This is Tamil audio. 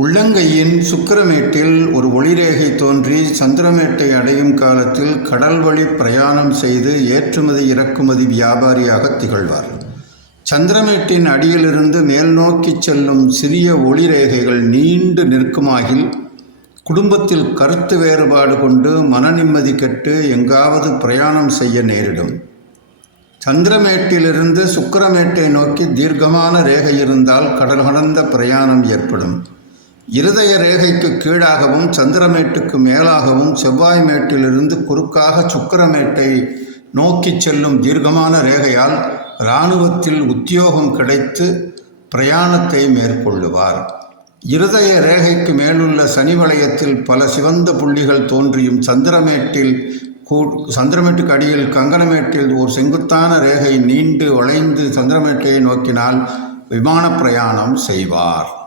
உள்ளங்கையின் சுக்கிரமேட்டில் ஒரு ஒளிரேகை தோன்றி சந்திரமேட்டை அடையும் காலத்தில் கடல் வழி பிரயாணம் செய்து ஏற்றுமதி இறக்குமதி வியாபாரியாக திகழ்வார். சந்திரமேட்டின் அடியிலிருந்து மேல் நோக்கிச் செல்லும் சிறிய ஒளிரேகைகள் நீண்டு நிற்குமாகில் குடும்பத்தில் கருத்து வேறுபாடு கொண்டு மனநிம்மதி கெட்டு எங்காவது பிரயாணம் செய்ய நேரிடும். சந்திரமேட்டிலிருந்து சுக்கிரமேட்டை நோக்கி தீர்க்கமான ரேகை இருந்தால் கடல் கடந்த பிரயாணம் ஏற்படும். இருதய ரேகைக்கு கீழாகவும் சந்திரமேட்டுக்கு மேலாகவும் செவ்வாய் மேட்டிலிருந்து குறுக்காக சுக்கிரமேட்டை நோக்கிச் செல்லும் தீர்க்கமான ரேகையால் இராணுவத்தில் உத்தியோகம் கிடைத்து பிரயாணத்தை மேற்கொள்ளுவார். இருதய ரேகைக்கு மேலுள்ள சனி வளையத்தில் பல சிவந்த புள்ளிகள் தோன்றியும் சந்திரமேட்டில் கூ சந்திரமேட்டுக்கு அடியில் கங்கணமேட்டில் ஒரு செங்குத்தான ரேகை நீண்டு வளைந்து சந்திரமேட்டையை நோக்கினால் விமான பிரயாணம் செய்வார்.